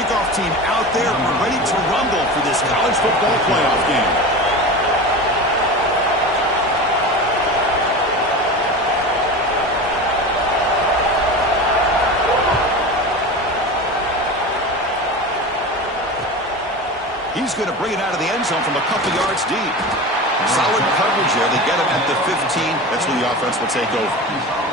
Kickoff team out there ready to rumble for this college football playoff game. He's going to bring it out of the end zone from a couple yards deep. Solid coverage there. They get him at the 15. That's when the offense will take over.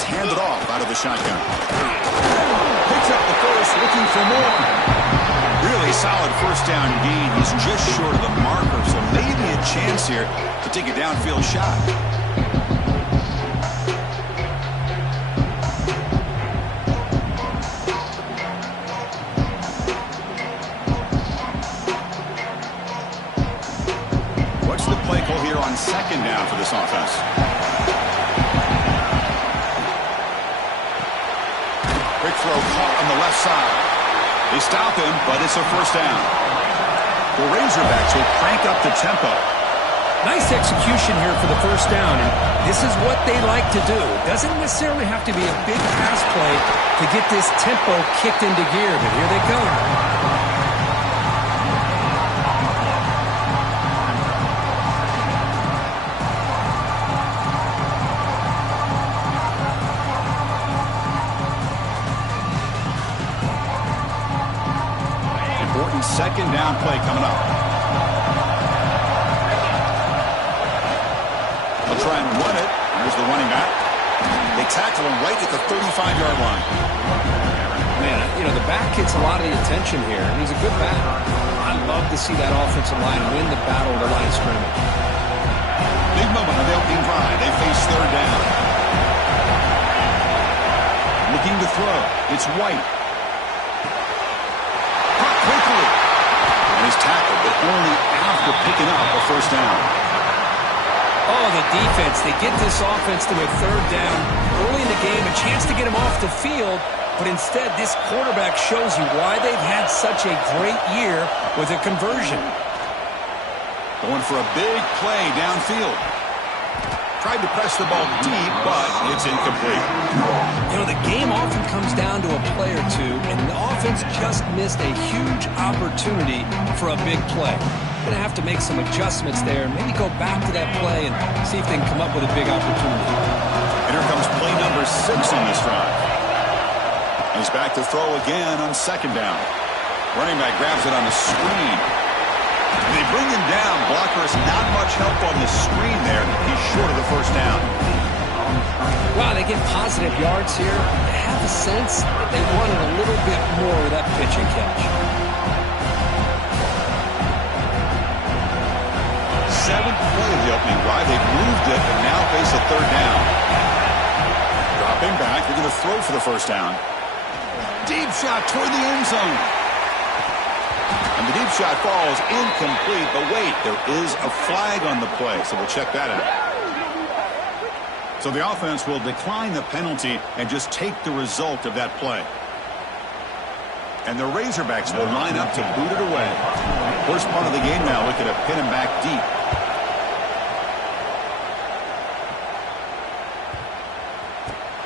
Handed off out of the shotgun. Picks up the first, looking for more. Really solid first down gain. He's just short of the marker, so maybe a chance here to take a downfield shot. What's the play call here on second down for this offense? Quick throw caught on the left side. They stop him, but it's a first down. The Razorbacks will crank up the tempo. Nice execution here for the first down, and this is what they like to do. Doesn't necessarily have to be a big pass play to get this tempo kicked into gear, but here they go. Second down play coming up. They'll try and run it. Here's the running back. They tackle him right at the 35-yard line. Man, you know, the back gets a lot of the attention here, and he's a good back. I love to see that offensive line win the battle of the line of scrimmage. Big moment on the opening drive. They face third down. Looking to throw. It's White. Quickly. And he's tackled, but only after picking up a first down. Oh, the defense. They get this offense to a third down early in the game, a chance to get him off the field, but instead this quarterback shows you why they've had such a great year with a conversion. Going for a big play downfield. Tried to press the ball deep, but it's incomplete. You know, the game often comes down to a play or two, and the offense just missed a huge opportunity for a big play. Going to have to make some adjustments there, and maybe go back to that play and see if they can come up with a big opportunity. And here comes play number 6 on this drive. He's back to throw again on second down. Running back grabs it on the screen. They bring him down. Blockers not much help on the screen there. He's short of the first down. Wow, they get positive yards here. I have a sense that they wanted a little bit more of that pitch and catch. 7th play of the opening drive. They've moved it and now face a third down. Dropping back. They're going to throw for the first down. Deep shot toward the end zone. And the deep shot falls incomplete. But wait, there is a flag on the play, so we'll check that out. So the offense will decline the penalty and just take the result of that play. And the Razorbacks will line up to boot it away. First part of the game now, looking to pin him back deep.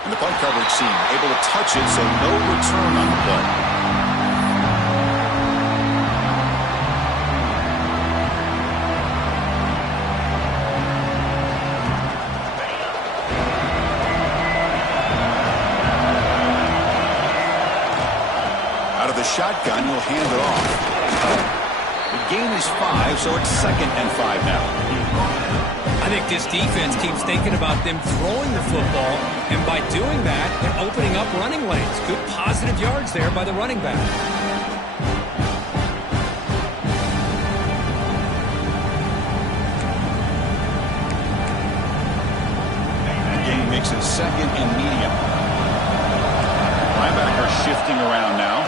And the punt coverage team able to touch it, so no return on the play. Shotgun will hand it off. The gain is 5, so it's 2nd and 5 now. I think this defense keeps thinking about them throwing the football, and by doing that, they're opening up running lanes. Good positive yards there by the running back. The gain makes it 2nd and medium. Linebacker shifting around now.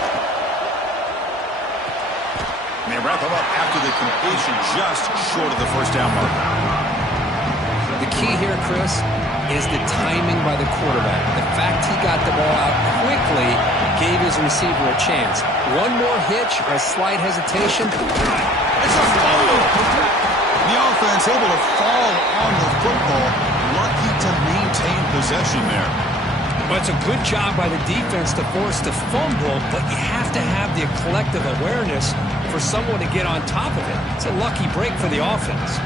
And they wrap him up after the completion, just short of the first down mark. The key here, Chris, is the timing by the quarterback. The fact he got the ball out quickly gave his receiver a chance. One more hitch or a slight hesitation. It's a fumble. The offense able to fall on the football. Lucky to maintain possession there. Well, it's a good job by the defense to force the fumble, but you have to have the collective awareness for someone to get on top of it. It's a lucky break for the offense.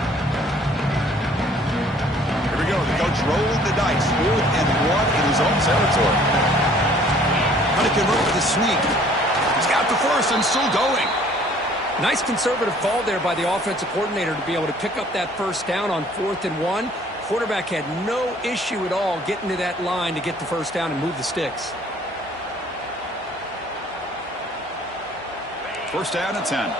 Here we go. The coach rolling the dice. 4th and 1 in his own territory. Heineken with the sneak. He's got the first and still going. Nice conservative call there by the offensive coordinator to be able to pick up that first down on 4th and 1. Quarterback had no issue at all getting to that line to get the first down and move the sticks. First down and 10.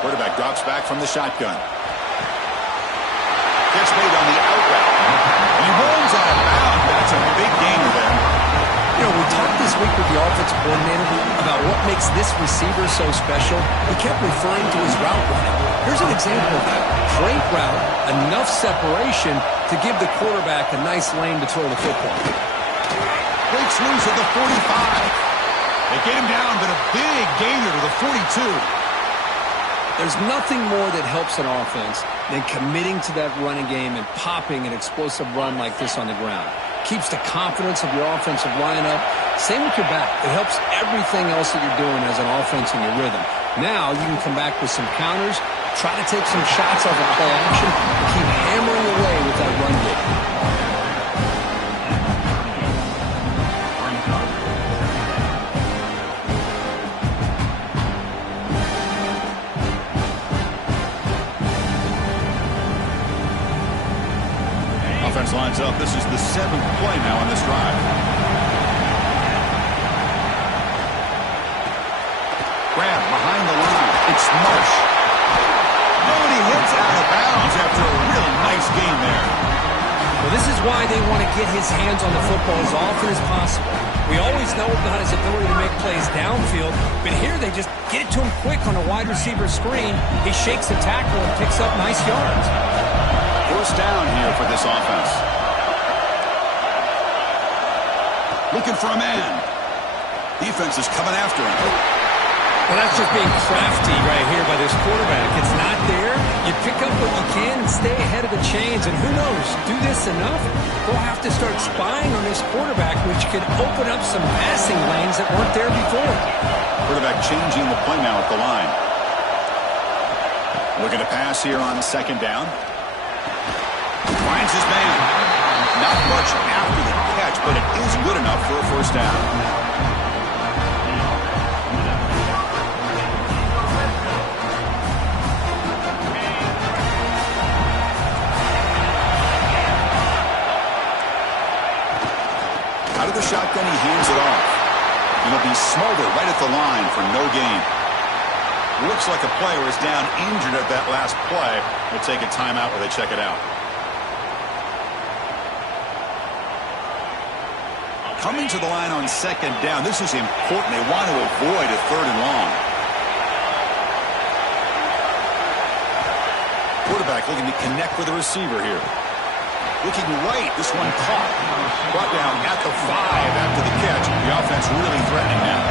Quarterback drops back from the shotgun. Gets made on the out route. And he rolls out of bounds. That's a big gainer there. You know, we talked this week with the offensive coordinator about what makes this receiver so special. He kept referring to his route running. Here's an example of that. Great route, enough separation to give the quarterback a nice lane to throw the football. Breaks loose at the 45. They get him down, but a big gainer to the 42. There's nothing more that helps an offense than committing to that running game and popping an explosive run like this on the ground. Keeps the confidence of your offensive lineup. Same with your back. It helps everything else that you're doing as an offense in your rhythm. Now you can come back with some counters, try to take some shots off of play action, and keep hammering away with that run game. Offense lines up. This is the 7th play now on this drive. Grab behind the line. It's Marsh. And he hits out of bounds after a real nice game there. Well, this is why they want to get his hands on the football as often as possible. We always know about his ability to make plays downfield, but here they just get it to him quick on a wide receiver screen. He shakes the tackle and picks up nice yards. First down here for this offense. Looking for a man. Defense is coming after him. Well, that's just being crafty right here by this quarterback. It's not there. You pick up what you can and stay ahead of the chains. And who knows, do this enough, we'll have to start spying on this quarterback, which could open up some passing lanes that weren't there before. Quarterback changing the play now at the line. Looking to pass here on second down. Finds his man. Not much after the catch, but it is good enough for a first down. Out of the shotgun, he hands it off. It'll be Smolder right at the line for no gain. Looks like a player is down injured at that last play. We'll take a timeout while they check it out. Coming to the line on second down. This is important. They want to avoid a third and long. Quarterback looking to connect with the receiver here. Looking right. This one caught. Brought down at the 5 after the catch. The offense really threatening now.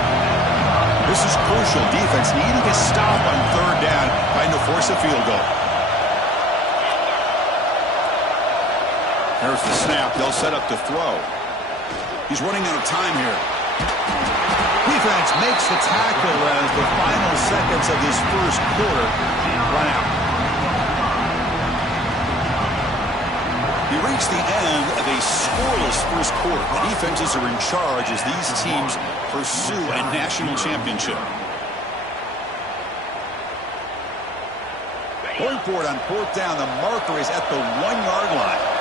This is crucial. Defense needing a stop on third down, trying to force a field goal. There's the snap. They'll set up to throw. He's running out of time here. Defense makes the tackle as the final seconds of this first quarter run out. We reach the end of a scoreless first quarter. The defenses are in charge as these teams pursue a national championship. Going for it on fourth down, the marker is at the 1-yard line.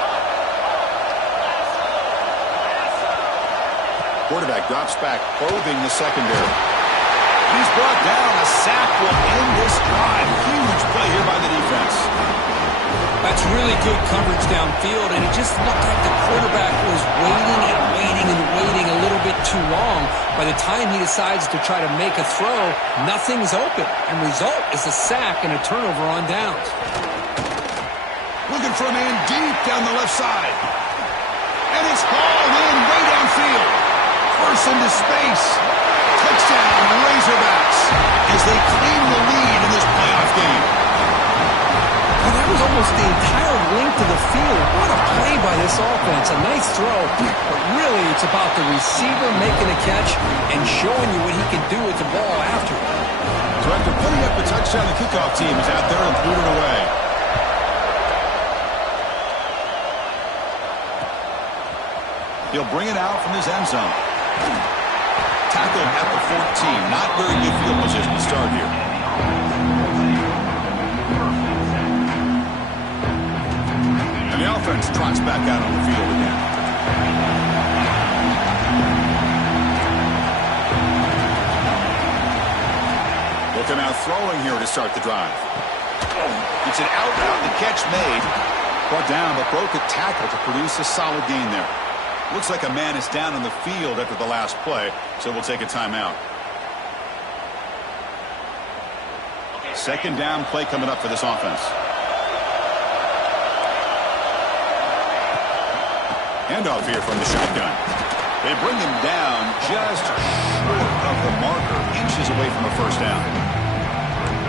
Quarterback drops back, probing the secondary. He's brought down. A sack will end this drive. Huge play here by the defense. That's really good coverage downfield, and it just looked like the quarterback was waiting and waiting and waiting a little bit too long. By the time he decides to try to make a throw, nothing's open, and result is a sack and a turnover on downs. Looking for a man deep down the left side. And it's hauled in way downfield. First into space. Touchdown, Razorbacks, as they claim the lead in this playoff game. Well, that was almost the entire length of the field. What a play by this offense. A nice throw, but really it's about the receiver making a catch and showing you what he can do with the ball after it. So after putting up a touchdown, the kickoff team is out there and threw it away. He'll bring it out from his end zone. Tackled at the 14. Not very good field position to start here. And the offense trots back out on the field again. Looking out throwing here to start the drive. It's an out route. The catch made. Brought down, but broke a tackle to produce a solid gain there. Looks like a man is down on the field after the last play, so we'll take a timeout. Second down play coming up for this offense. Handoff here from the shotgun. They bring him down just short of the marker, inches away from a first down.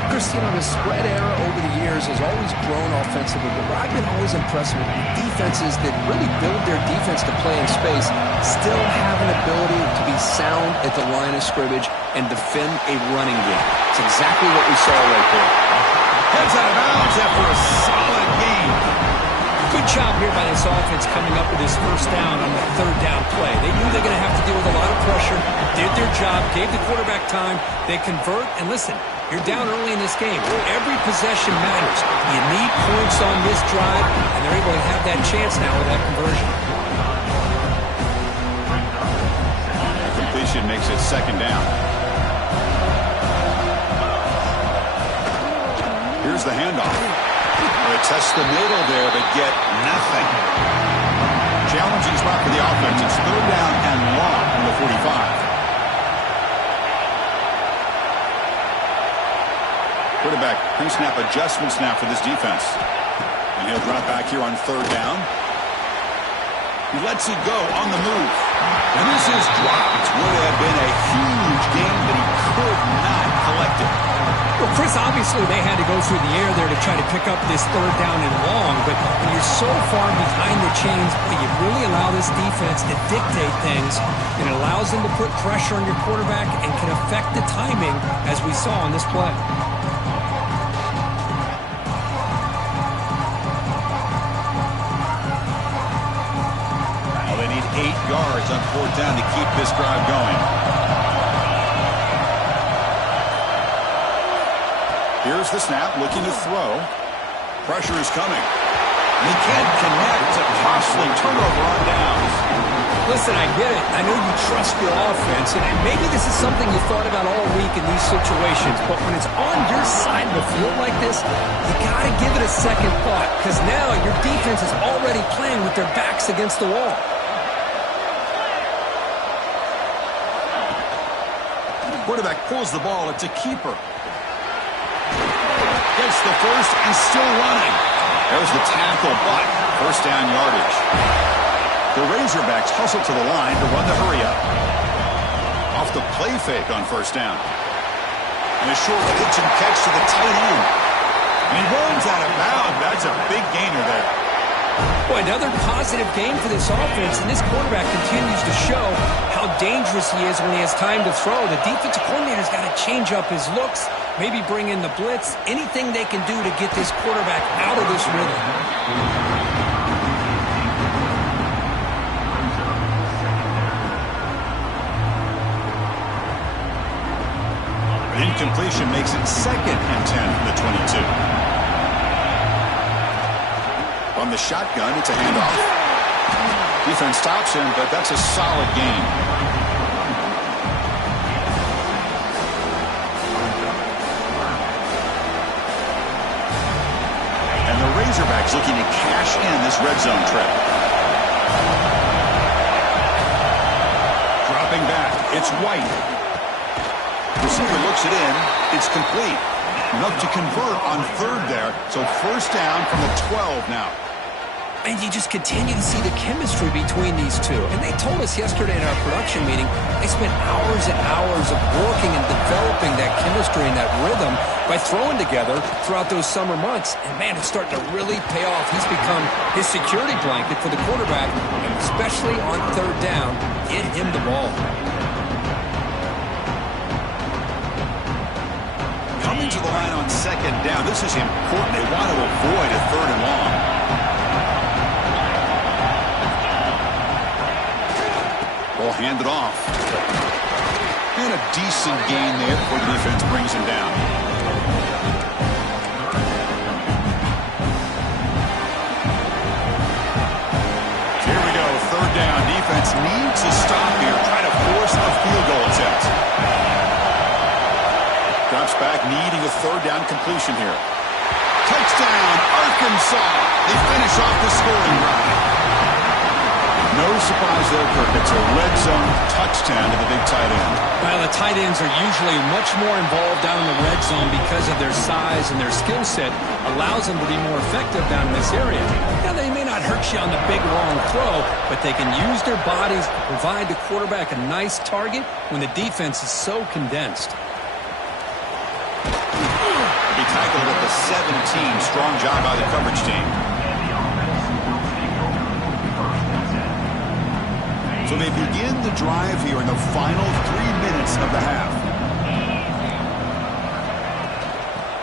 Chris, you know, the spread era over the years has always grown offensively, but I've been always impressed with defenses that really build their defense to play in space, still have an ability to be sound at the line of scrimmage and defend a running game. It's exactly what we saw right there. Heads out of bounds after a solid game. Good job here by this offense coming up with this first down on the third down play. They knew they're going to have to deal with a lot of pressure, did their job, gave the quarterback time, they convert, and listen, you're down early in this game. Every possession matters. You need points on this drive, and they're able to have that chance now with that conversion. The completion makes it second down. Here's the handoff. They test the middle there, but get nothing. Challenging spot for the offense. It's third down and long from the 45. Quarterback pre-snap adjustments now for this defense. And he'll drop back here on third down. He lets it go on the move. And this is dropped. Would have been a huge game, but he could not collect it. Well, Chris, obviously they had to go through the air there to try to pick up this third down and long, but when you're so far behind the chains, you really allow this defense to dictate things, and it allows them to put pressure on your quarterback and can affect the timing, as we saw on this play. Well, they need 8 yards on 4th down to keep this drive going. Here's the snap, looking to throw. Pressure is coming. And he can't connect. It's a costly turnover on downs. Listen, I get it. I know you trust your offense, and maybe this is something you thought about all week in these situations, but when it's on your side of the field like this, you got to give it a second thought, because now your defense is already playing with their backs against the wall. Quarterback pulls the ball. It's a keeper. Gets the first and still running. There's the tackle, but first down yardage. The Razorbacks hustle to the line to run the hurry-up. Off the play fake on first down. And a short pitch and catch to the tight end. And he runs out of bounds. That's a big gainer there. Boy, another positive game for this offense, and this quarterback continues to show how dangerous he is when he has time to throw. The defensive coordinator's got to change up his looks, maybe bring in the blitz, anything they can do to get this quarterback out of this rhythm. Incompletion makes it 2nd and 10 from the 22. From the shotgun, it's a handoff. Defense stops him, but that's a solid game. And the Razorbacks looking to cash in this red zone trip. Dropping back, it's White. Receiver looks it in. It's complete. Enough to convert on 3rd there. So first down from the 12 now. And you just continue to see the chemistry between these two. And they told us yesterday in our production meeting, they spent hours and hours of working and developing that chemistry and that rhythm by throwing together throughout those summer months. And, man, it's starting to really pay off. He's become his security blanket for the quarterback, and especially on 3rd down, get him the ball. Coming to the line on 2nd down. This is important. They want to avoid a 3rd and long. Ball handed off. And a decent gain there before the defense brings him down. Here we go. 3rd down. Defense needs to stop here. Try to force a field goal attempt. Drops back, needing a 3rd down completion here. Touchdown, Arkansas. They finish off the scoring drive. No surprise there, Kirk. It's a red zone touchdown to the big tight end. Well, the tight ends are usually much more involved down in the red zone because of their size, and their skill set allows them to be more effective down in this area. Now, they may not hurt you on the big, long throw, but they can use their bodies to provide the quarterback a nice target when the defense is so condensed. He tackled at the 17. Strong job by the coverage team. So they begin the drive here in the final 3 minutes of the half.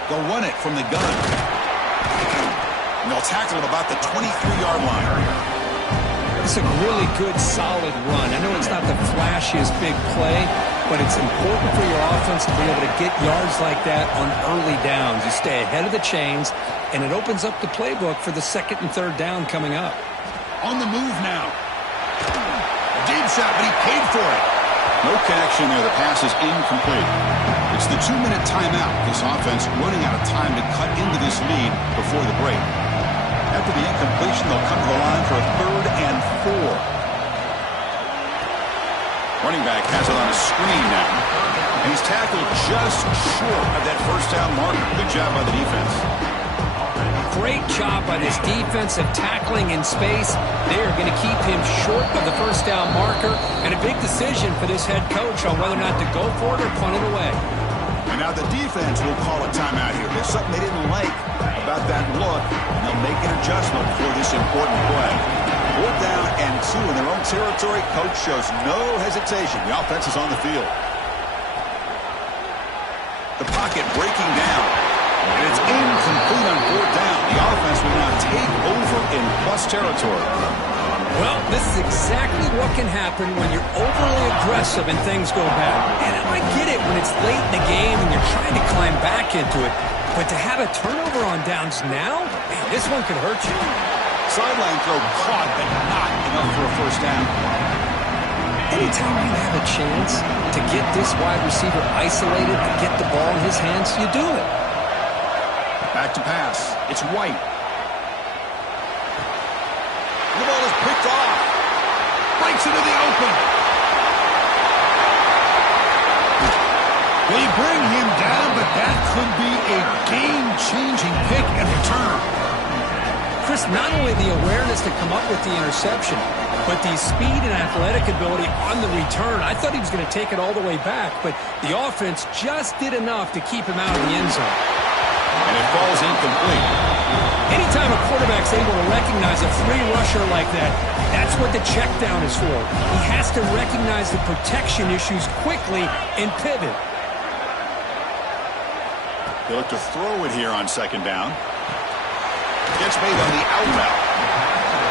They'll run it from the gun. And they'll tackle it about the 23-yard line. It's a really good, solid run. I know it's not the flashiest big play, but it's important for your offense to be able to get yards like that on early downs. You stay ahead of the chains, and it opens up the playbook for the 2nd and 3rd down coming up. On the move now. Deep shot, but he paid for it. No connection there. The pass is incomplete. It's the 2-minute timeout. This offense running out of time to cut into this lead before the break. After the incompletion, they'll come to the line for a 3rd and 4. Running back has it on a screen now. And he's tackled just short of that first down marker. Good job by the defense. Great job by this defensive tackling in space. They are going to keep him short of the first down marker, and a big decision for this head coach on whether or not to go for it or punt it away. And now the defense will call a timeout here. There's something they didn't like about that look, and they'll make an adjustment for this important play. 4th down and 2 in their own territory. Coach shows no hesitation. The offense is on the field. The pocket breaking down. And it's incomplete on 4th down. The offense will now take over in plus territory. Well, this is exactly what can happen when you're overly aggressive and things go bad. And I get it when it's late in the game and you're trying to climb back into it. But to have a turnover on downs now, man, this one could hurt you. Sideline throw caught, but not enough for a first down. Anytime you have a chance to get this wide receiver isolated and get the ball in his hands, you do it. Back to pass. It's White. The ball is picked off. Breaks into the open. They bring him down, but that could be a game-changing pick and return. Chris, not only the awareness to come up with the interception, but the speed and athletic ability on the return. I thought he was going to take it all the way back, but the offense just did enough to keep him out of the end zone. And it falls incomplete. Anytime a quarterback's able to recognize a free rusher like that, that's what the check down is for. He has to recognize the protection issues quickly and pivot. They look to throw it here on 2nd down. Gets made on the out route.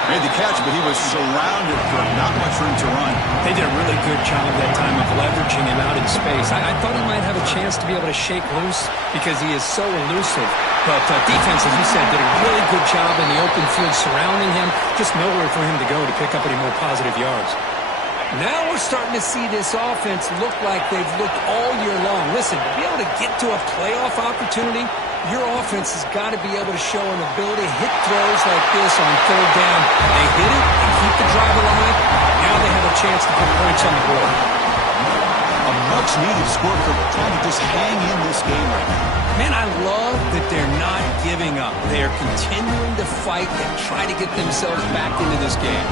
Made the catch, but he was surrounded for not much room to run. They did a really good job that time of leveraging him out in space. I thought he might have a chance to be able to shake loose because he is so elusive. But defense, as you said, did a really good job in the open field surrounding him. Just nowhere for him to go to pick up any more positive yards. Now we're starting to see this offense look like they've looked all year long. Listen, to be able to get to a playoff opportunity, your offense has got to be able to show an ability to hit throws like this on 3rd down. They hit it and keep the drive alive. Now they have a chance to put points on the board. A much-needed score for trying to just hang in this game right now. Man, I love that they're not giving up. They are continuing to fight and try to get themselves back into this game.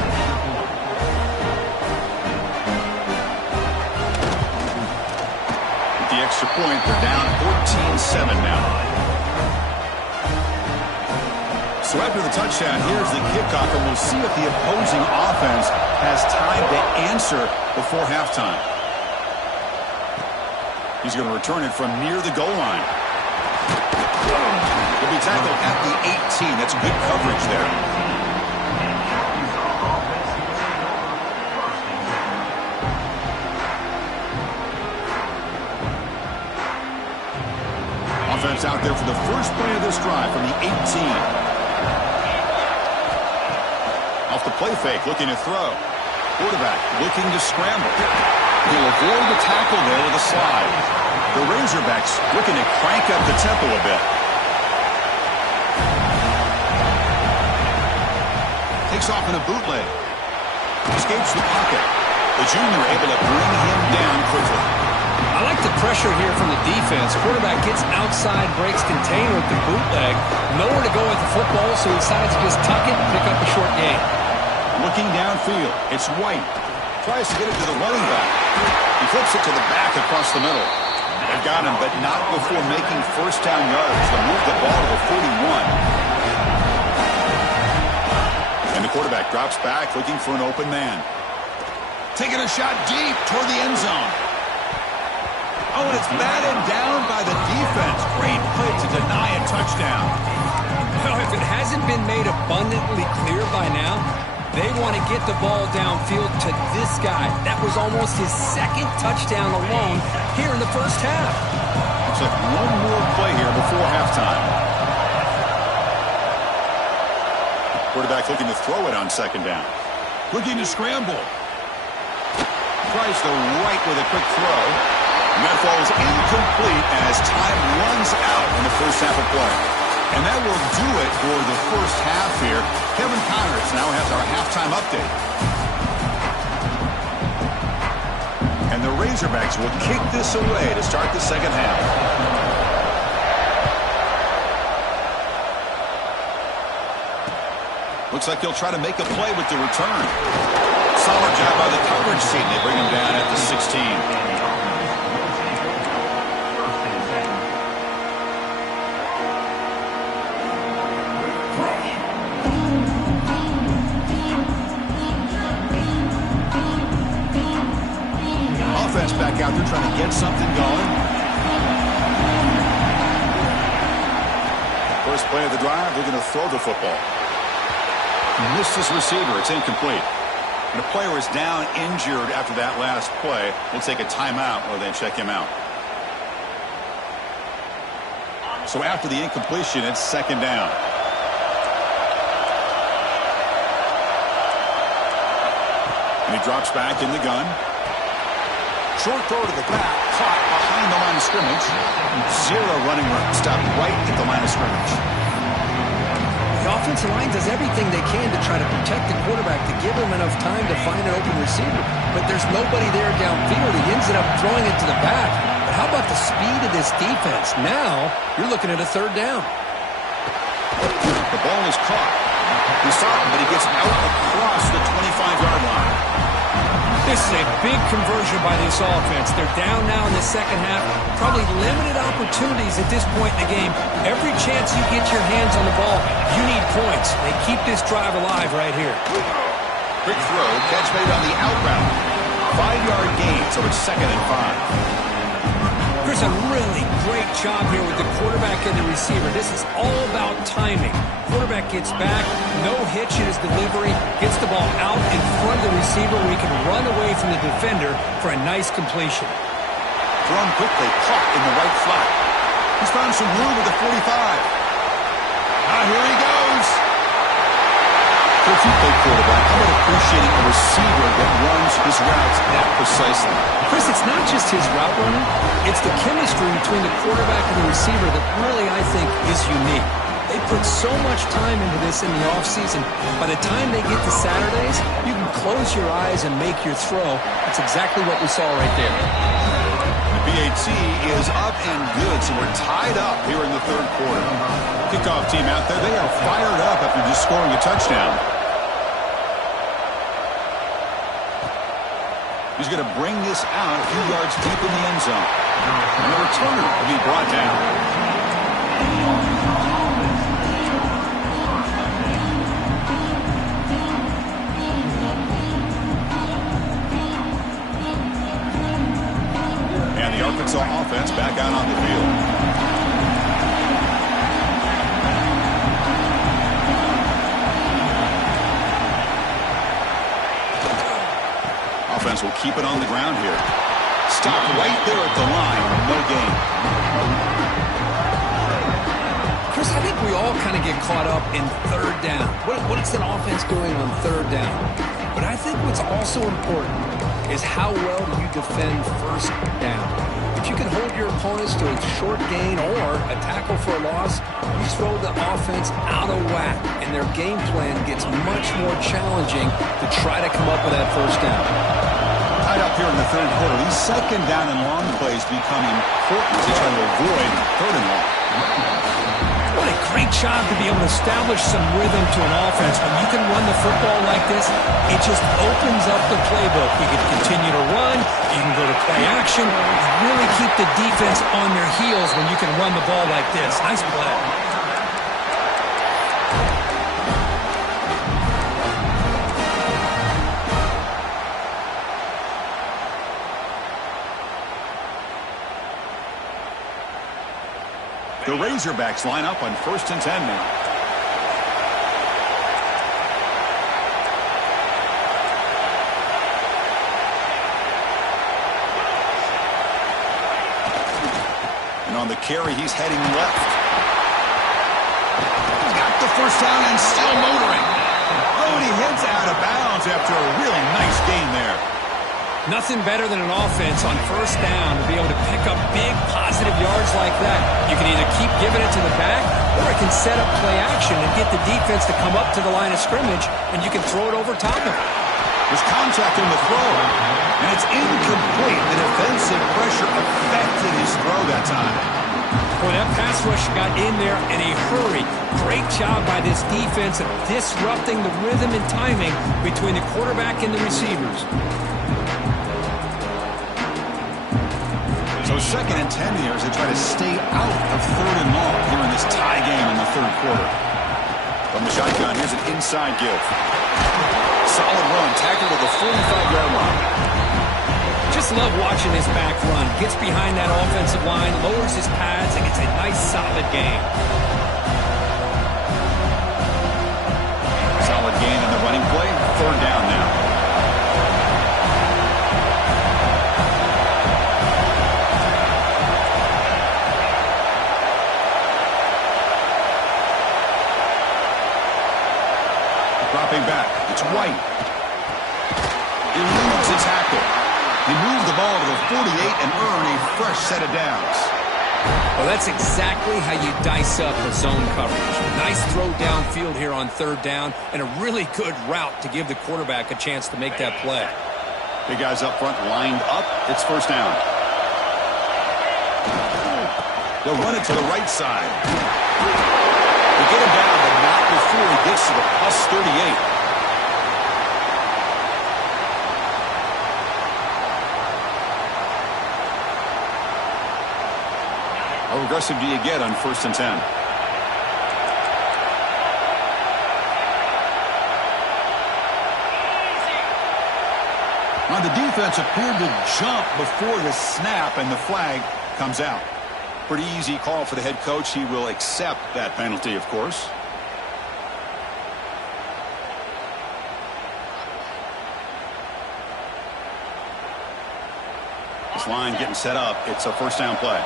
With the extra point, they're down 14-7 now. So after the touchdown, here's the kickoff, and we'll see if the opposing offense has time to answer before halftime. He's going to return it from near the goal line. He'll be tackled at the 18. That's good coverage there. Offense out there for the first play of this drive from the 18. Off the play fake, looking to throw. Quarterback looking to scramble. He'll avoid the tackle there with a slide. The Razorbacks looking to crank up the tempo a bit. Takes off in a bootleg. Escapes the pocket. The junior able to bring him down quickly. I like the pressure here from the defense. Quarterback gets outside, breaks contain with the bootleg. Nowhere to go with the football, so he decides to just tuck it and pick up a short gain. Looking downfield, it's White. Tries to get it to the running back. He flips it to the back across the middle. They've got him, but not before making first down yards to move the ball to the 41. And the quarterback drops back, looking for an open man. Taking a shot deep toward the end zone. Oh, and it's batted down by the defense. Great play to deny a touchdown. Well, if it hasn't been made abundantly clear by now, they want to get the ball downfield to this guy. That was almost his 2nd touchdown alone here in the first half. Looks like one more play here before halftime. Quarterback looking to throw it on 2nd down. Looking to scramble. Tries to right with a quick throw. And that falls incomplete as time runs out in the first half of play. And that will do it for the first half here. Kevin Connors now has our halftime update. And the Razorbacks will kick this away to start the second half. Looks like he'll try to make a play with the return. Solid job by the coverage team. They bring him down at the 16. Offense back out there trying to get something going. First play of the drive, they're going to throw the football. Missed his receiver. It's incomplete. And the player is down injured after that last play. We'll take a timeout or then check him out. So after the incompletion, it's second down. And he drops back in the gun. Short throw to the back, caught behind the line of scrimmage. Zero running room, stopped right at the line of scrimmage. The offensive line does everything they can to try to protect the quarterback, to give him enough time to find an open receiver. But there's nobody there downfield. He ends up throwing it to the back. But how about the speed of this defense? Now, you're looking at a third down. The ball is caught. He saw him, but he gets out across the 25-yard line. This is a big conversion by this offense. They're down now in the second half. Probably limited opportunities at this point in the game. Every chance you get your hands on the ball, you need points. They keep this drive alive right here. Quick throw, catch made on the out route. 5-yard gain, so it's 2nd and 5. Chris, a really great job here with the quarterback and the receiver. This is all about timing. Quarterback gets back, no hitch in his delivery, gets the ball out in front of the receiver where he can run away from the defender for a nice completion. Thrown quickly, caught in the right flat. He's found some room at the 45. Here he goes. So if you play quarterback, how about appreciating a receiver that runs his routes that precisely? Chris, it's not just his route running. It's the chemistry between the quarterback and the receiver that really, I think, is unique. They put so much time into this in the offseason. By the time they get to Saturdays, you can close your eyes and make your throw. That's exactly what we saw right there. The BAT is up and good, so we're tied up here in the third quarter. Kickoff team out there, they are fired up after just scoring a touchdown. He's going to bring this out a few yards deep in the end zone. And the returner will be brought down. And the Arkansas offense back out on the field. Offense will keep it on the ground here. Stop right there at the line. No gain. Chris, I think we all kind of get caught up in third down. What is an offense doing on third down? But I think what's also important is how well do you defend first down. If you can hold your opponents to a short gain or a tackle for a loss, you throw the offense out of whack, and their game plan gets much more challenging to try to come up with that first down. Tied up here in the third quarter, these second down and long plays become important as they try to avoid third and long. What a great job to be able to establish some rhythm to an offense. When you can run the football like this, it just opens up the playbook. You can continue to run. You can go to play action. You really keep the defense on their heels when you can run the ball like this. Nice play. The Razorbacks line up on 1st and 10 now. And on the carry, he's heading left. Got the first down and still motoring. Oh, and he heads out of bounds after a really nice gain there. Nothing better than an offense on first down to be able to pick up big positive yards like that. You can either keep giving it to the back, or it can set up play action and get the defense to come up to the line of scrimmage, and you can throw it over top of it. There's contact on the throw, and it's incomplete. The defensive pressure affected his throw that time. Boy, that pass rush got in there in a hurry. Great job by this defense of disrupting the rhythm and timing between the quarterback and the receivers. So 2nd and 10 here as they try to stay out of 3rd and long here in this tie game in the 3rd quarter. From the shotgun, here's an inside give. Solid run, tackled at the 45-yard line. Just love watching this back run. Gets behind that offensive line, lowers his pads, and gets a nice, solid gain. Solid gain in the running play. 3rd down now. Dropping back. It's White. Eludes the tackle. He moved the ball to the 48 and earn a fresh set of downs. Well, that's exactly how you dice up a zone coverage. Nice throw downfield here on 3rd down, and a really good route to give the quarterback a chance to make that play. Big guys up front lined up. It's 1st down. They'll run it to the right side. They get him down, but not before he gets to the plus 38. How aggressive do you get on 1st and 10? Now the defense appeared to jump before the snap, and the flag comes out. Pretty easy call for the head coach. He will accept that penalty, of course. This line getting set up. It's a 1st down play.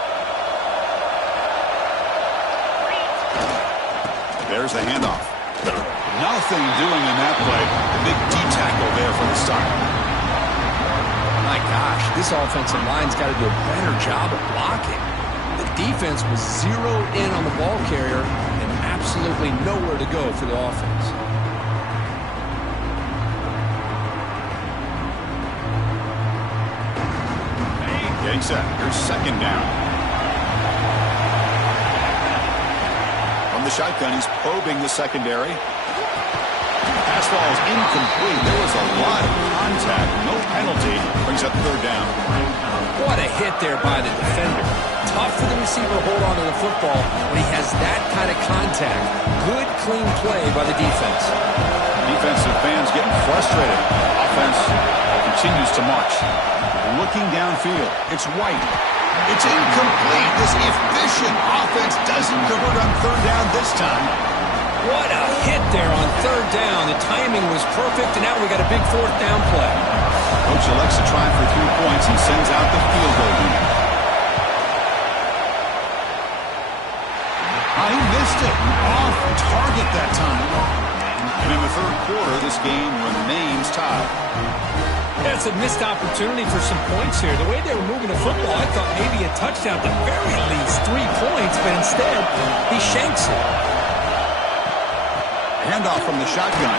There's the handoff. Nothing doing in that play. The big D tackle there for the start. My gosh, this offensive line's got to do a better job of blocking. The defense was zeroed in on the ball carrier and absolutely nowhere to go for the offense. Getting set. Here's 2nd down. The shotgun, he's probing the secondary. Pass ball is incomplete. There was a lot of contact. No penalty. Brings up 3rd down. What a hit there by the defender. Tough for the receiver to hold on to the football when he has that kind of contact. Good, clean play by the defense. Defensive fans getting frustrated. Offense continues to march. Looking downfield. It's White. It's incomplete. This efficient offense doesn't convert on 3rd down this time. What a hit there on 3rd down. The timing was perfect, and now we got a big 4th down play. Coach elects to try for 3 points and sends out the field goal unit. He missed it. Off target that time. And in the 3rd quarter, this game remains tied. That's a missed opportunity for some points here. The way they were moving the football, I thought maybe a touchdown, at the very least 3 points, but instead, he shanks it. Handoff from the shotgun.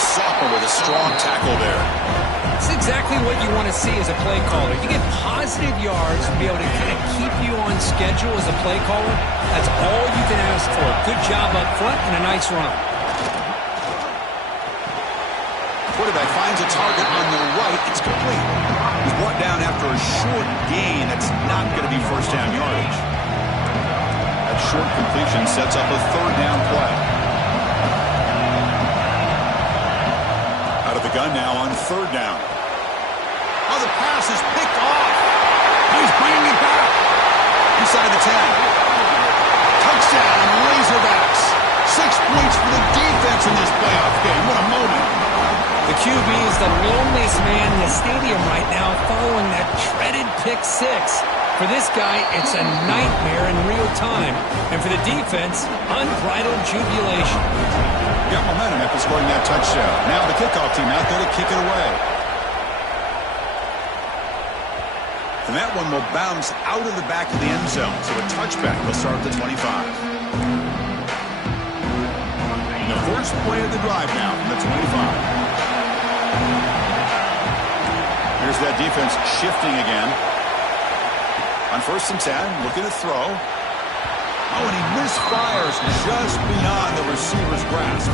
Sophomore with a strong tackle there. It's exactly what you want to see as a play caller. You get positive yards to be able to kind of keep you on schedule as a play caller. That's all you can ask for. Good job up front and a nice run. Quarterback finds a target on the right. It's complete. He's brought down after a short gain. That's not going to be 1st down yardage. That short completion sets up a 3rd down play. Out of the gun now on 3rd down. Oh, the pass is picked off. He's bringing it back. Inside the 10. Touchdown, Razorbacks. 6 points for the defense in this playoff game. What a moment. The QB is the loneliest man in the stadium right now following that dreaded pick 6. For this guy, it's a nightmare in real time. And for the defense, unbridled jubilation. Got momentum after scoring that touchdown. Now the kickoff team out there to kick it away. And that one will bounce out of the back of the end zone. So a touchback will start at the 25. And the first play of the drive now from the 25. Here's that defense shifting again. On 1st and 10, looking to throw. Oh, and he misfires just beyond the receiver's grasp.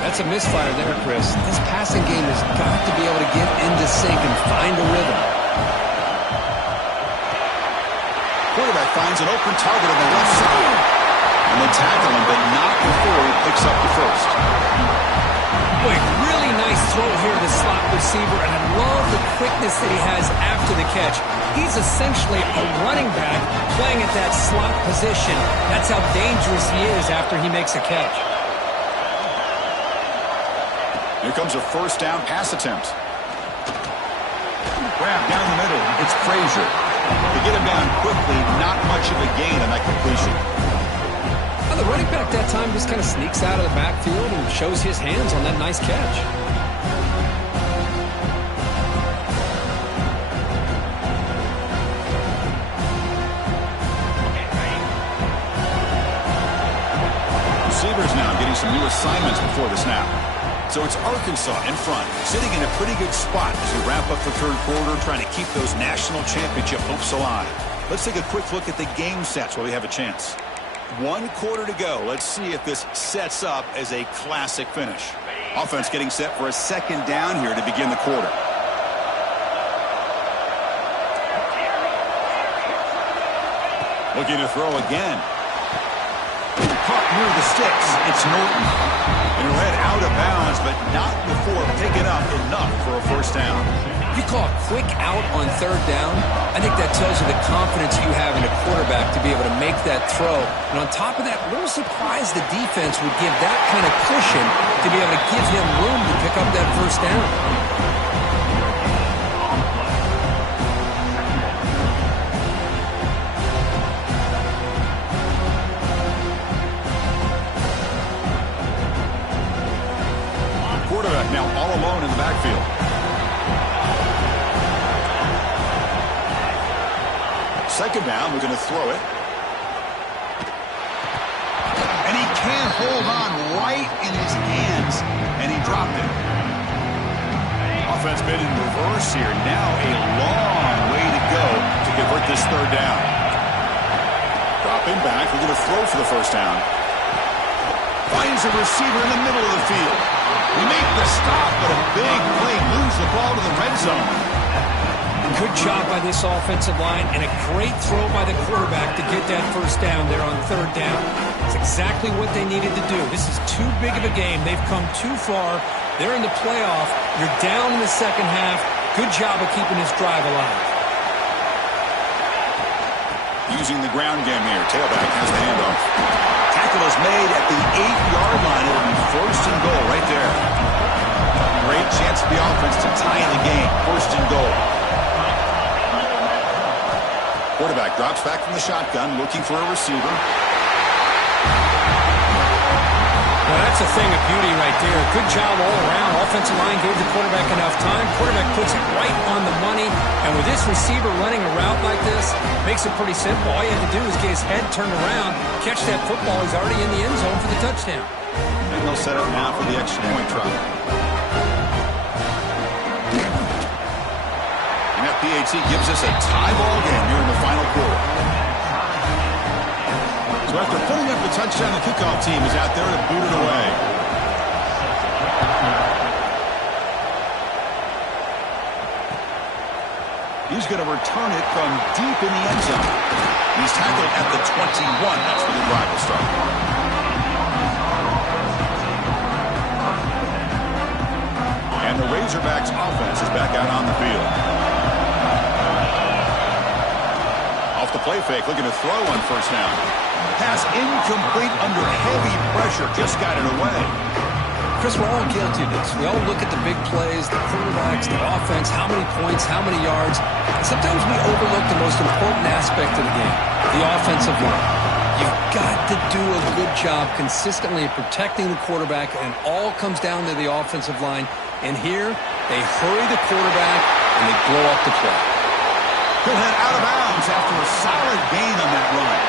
That's a misfire there, Chris. This passing game has got to be able to get into sync and find a rhythm. Quarterback finds an open target on the left side. And they tackle him, but not before he picks up the first. Boy, really nice throw here to the slot receiver, and I love the quickness that he has after the catch. He's essentially a running back playing at that slot position. That's how dangerous he is after he makes a catch. Here comes a first down pass attempt. Grab down the middle. It's Frazier. To get him down quickly, not much of a gain on that completion. Well, the running back that time just kind of sneaks out of the backfield and shows his hands on that nice catch. Receivers now getting some new assignments before the snap. So it's Arkansas in front, sitting in a pretty good spot as we wrap up the third quarter, trying to keep those national championship hopes alive. Let's take a quick look at the game sets while we have a chance. 1 quarter to go. Let's see if this sets up as a classic finish. Offense getting set for a second down here to begin the quarter. Looking to throw again. Caught near the sticks. It's Norton. And he'll head out of bounds, but not before picking up enough for a first down. You call a quick out on third down, I think that tells you the confidence you have in a quarterback to be able to make that throw. And on top of that, a little surprised the defense would give that kind of cushion to be able to give him room to pick up that first down. Quarterback now all alone in the backfield. Second down, we're going to throw it. And he can't hold on right in his hands. And he dropped it. Offense been in reverse here. Now a long way to go to convert this third down. Dropping back, we're going to throw for the first down. Finds a receiver in the middle of the field. We make the stop, but a big play moves the ball to the red zone. Good job by this offensive line and a great throw by the quarterback to get that first down there on third down. It's exactly what they needed to do. This is too big of a game. They've come too far. They're in the playoff. You're down in the second half. Good job of keeping this drive alive. Using the ground game here. Tailback has the handoff. Tackle is made at the 8-yard line. It'll be first and goal right there. Great chance for the offense to tie in the game. First and goal. Quarterback drops back from the shotgun, looking for a receiver. Well, that's a thing of beauty right there. Good job all around. Offensive line gave the quarterback enough time. Quarterback puts it right on the money. And with this receiver running a route like this, makes it pretty simple. All you have to do is get his head turned around, catch that football. He's already in the end zone for the touchdown. And they'll set up now for the extra point try. PAT gives us a tie ball game here in the final quarter. So after putting up the touchdown, the kickoff team is out there to boot it away. He's going to return it from deep in the end zone. He's tackled at the 21. That's where the drive will start. And the Razorbacks offense is back out on the field. Off the play fake, looking to throw on first down. Pass incomplete under heavy pressure, just got it away. Chris, we're all guilty of this. We all look at the big plays, the quarterbacks, the offense, how many points, how many yards. Sometimes we overlook the most important aspect of the game, the offensive line. You've got to do a good job consistently of protecting the quarterback, and it all comes down to the offensive line. And here, they hurry the quarterback, and they blow up the play. He'll head out of bounds after a solid gain on that run.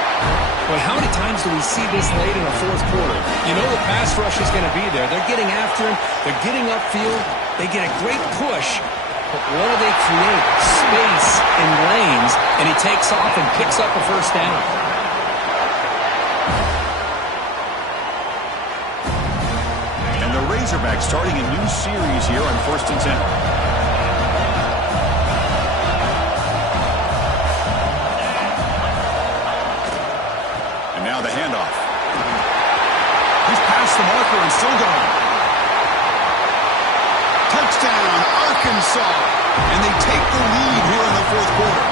Well, how many times do we see this late in the fourth quarter? You know the pass rush is going to be there. They're getting after him. They're getting upfield. They get a great push. But what do they create? Space in lanes, and he takes off and picks up a first down. Razorbacks starting a new series here on 1st and 10. And now the handoff. He's past the marker and still going. Touchdown, Arkansas. And they take the lead here in the 4th quarter.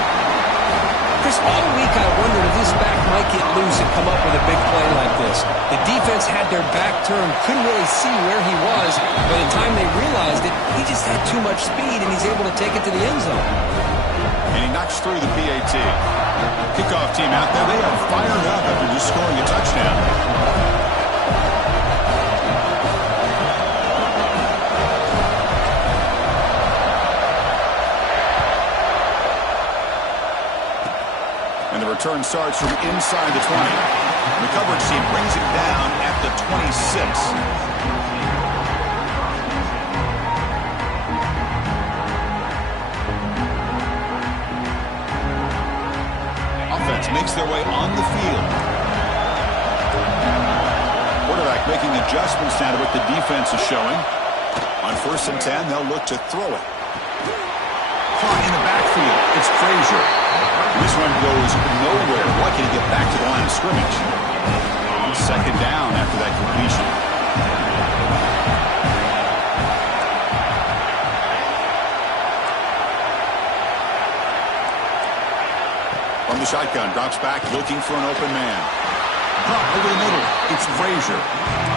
Chris, all week I wondered if this back might get loose and come up with a big play like this. The defense had their back turned, couldn't really see where he was. By the time they realized it, he just had too much speed, and he's able to take it to the end zone. And he knocks through the PAT. Kickoff team out there, they are fired up after just scoring a touchdown. Return starts from inside the 20. The coverage team brings it down at the 26. Offense makes their way on the field. Quarterback making adjustments now to what the defense is showing. On 1st and 10, they'll look to throw it. Caught in the backfield. It's Frazier. This one goes nowhere. Lucky to get back to the line of scrimmage. 2nd down after that completion. From the shotgun, drops back looking for an open man. Drop over the middle. It's Frazier.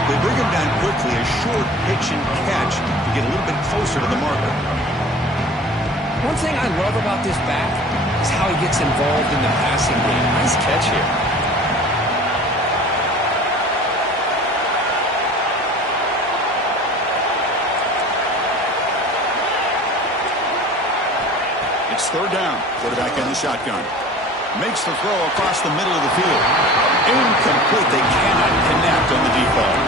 They bring him down quickly. A short pitch and catch to get a little bit closer to the marker. One thing I love about this back is how he gets involved in the passing game. Nice catch here. It's 3rd down. Quarterback in the shotgun. Makes the throw across the middle of the field. Incomplete. They cannot connect on the deep ball.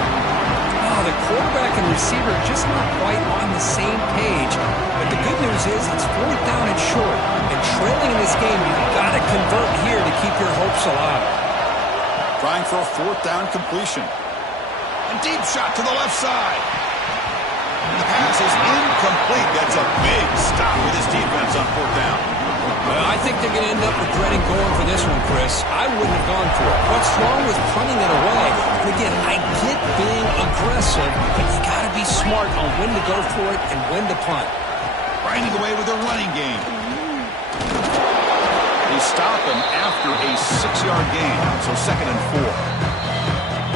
Oh, the quarterback and receiver just not quite on the same page. But the good news is it's 4th down and short. And trailing in this game, you've got to convert here to keep your hopes alive. Trying for a 4th down completion. A deep shot to the left side. The pass is incomplete. That's a big stop with his defense on 4th down. Well, I think they're going to end up regretting going for this one, Chris. I wouldn't have gone for it. What's wrong with punting it away? And again, I get being aggressive, but you got to be smart on when to go for it and when to punt. Grinding away with a running game. They stop him after a 6-yard gain, so 2nd and 4.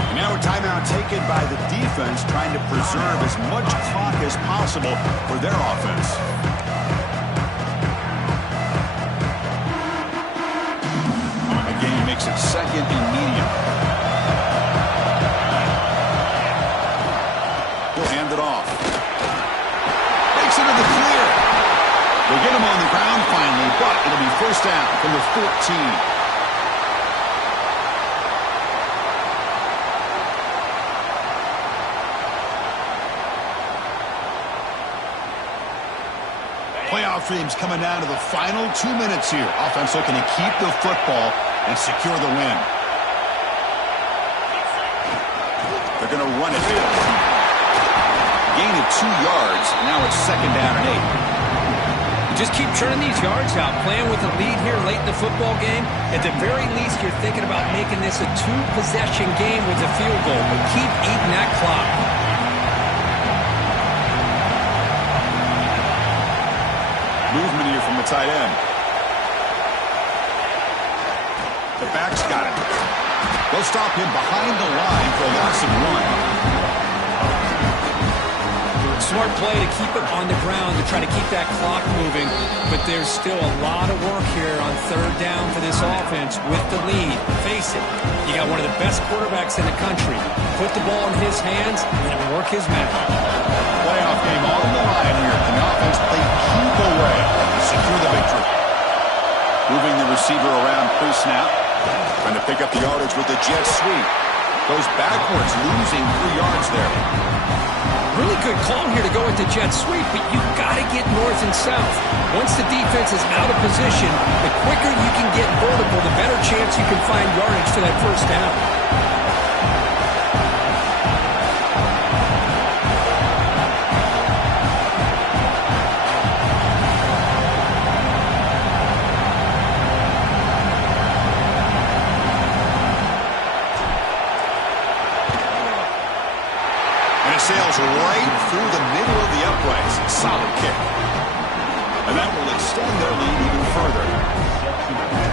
And now a timeout taken by the defense, trying to preserve as much clock as possible for their offense. Again, he makes it 2nd and medium. He'll hand it off. Makes it to the clear. They'll get him on the ground finally, but it'll be 1st down from the 14. Playoff dreams coming down to the final 2 minutes here. Offense looking to keep the football and secure the win. They're going to run it here. Gain of 2 yards. Now it's 2nd down and 8. Just keep churning these yards out. Playing with a lead here late in the football game. At the very least, you're thinking about making this a 2-possession game with a field goal. But keep eating that clock. Movement here from the tight end. The back's got it. They'll stop him behind the line for a loss of 1. Smart play to keep it on the ground to try to keep that clock moving. But there's still a lot of work here on 3rd down for this offense with the lead. Face it, you got one of the best quarterbacks in the country. Put the ball in his hands and work his magic. Playoff game on the line here. Can the offense play keep away to secure the victory? Moving the receiver around pre-snap. Trying to pick up the yardage with the jet sweep. Goes backwards, losing 3 yards there. Really good call here to go with the jet sweep, but you've got to get north and south. Once the defense is out of position, the quicker you can get vertical, the better chance you can find yardage for that 1st down. solid kick. And that will extend their lead even further.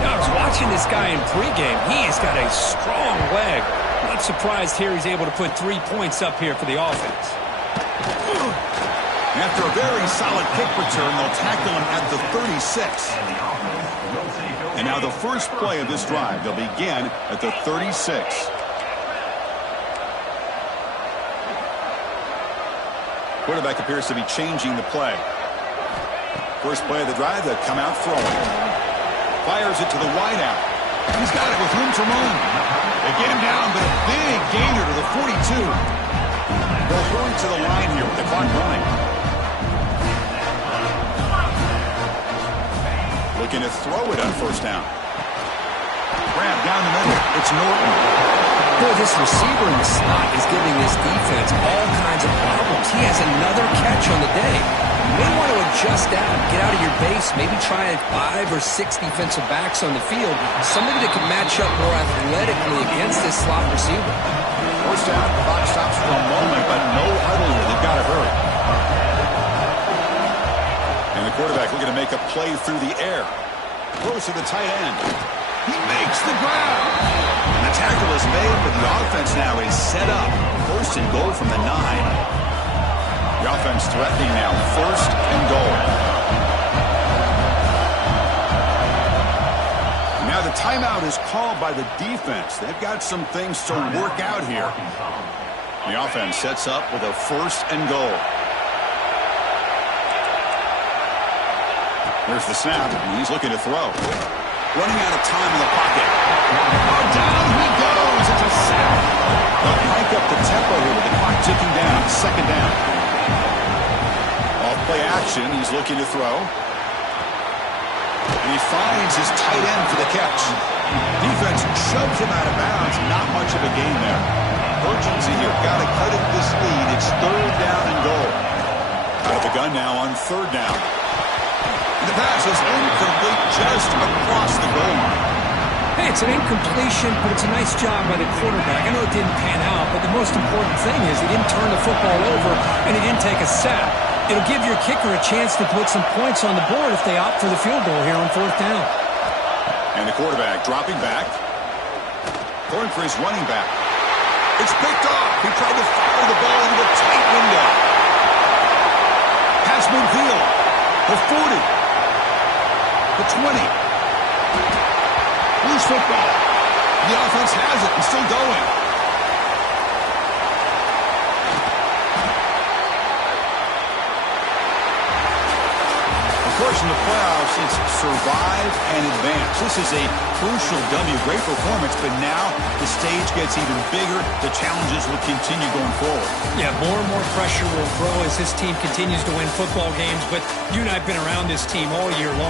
I was watching this guy in pregame. He has got a strong leg. Not surprised here he's able to put 3 points up here for the offense. After a very solid kick return, they'll tackle him at the 36. And now the first play of this drive, they'll begin at the 36. Quarterback appears to be changing the play. First play of the drive, they'll come out throwing. Fires it to the wideout. He's got it with room to run. They get him down, but a big gainer to the 42. They'll hurry to the line here with the clock running. Looking to throw it on first down. Grab down the middle. It's Norton. Boy, this receiver in the slot is giving this defense all kinds of problems. He has another catch on the day. You may want to adjust that, get out of your base, maybe try 5 or 6 defensive backs on the field, somebody that can match up more athletically against this slot receiver. First down, the clock stops for a moment, but no huddle here. They've got to hurry. And the quarterback looking to make a play through the air. Throws to the tight end. He makes the grab. And the tackle is made, but the offense now is set up. First and goal from the 9. The offense threatening now. First and goal. Now the timeout is called by the defense. They've got some things to work out here. The offense sets up with a first and goal. There's the snap, and he's looking to throw. Running out of time in the pocket. Oh, down he goes. It's a sack. They'll crank up the tempo here with the clock ticking down. Second down. Off play action. He's looking to throw. And he finds his tight end for the catch. Defense shoves him out of bounds. Not much of a gain there. Urgency here. Got to cut it this lead. It's third down and goal. Out of the gun now on third down. The pass is incomplete just across the goal line. Hey, it's an incompletion, but it's a nice job by the quarterback. I know it didn't pan out, but the most important thing is he didn't turn the football over and he didn't take a sack. It'll give your kicker a chance to put some points on the board if they opt for the field goal here on fourth down. And the quarterback dropping back. Going for his running back. It's picked off. He tried to fire the ball into a tight window. Pass midfield. The 40. The 20. Loose football. The offense has it and still going. Of course, in the playoffs, it's survive and advance. This is a crucial W. Great performance, but now the stage gets even bigger. The challenges will continue going forward. Yeah, more and more pressure will grow as this team continues to win football games, but you and I have been around this team all year long.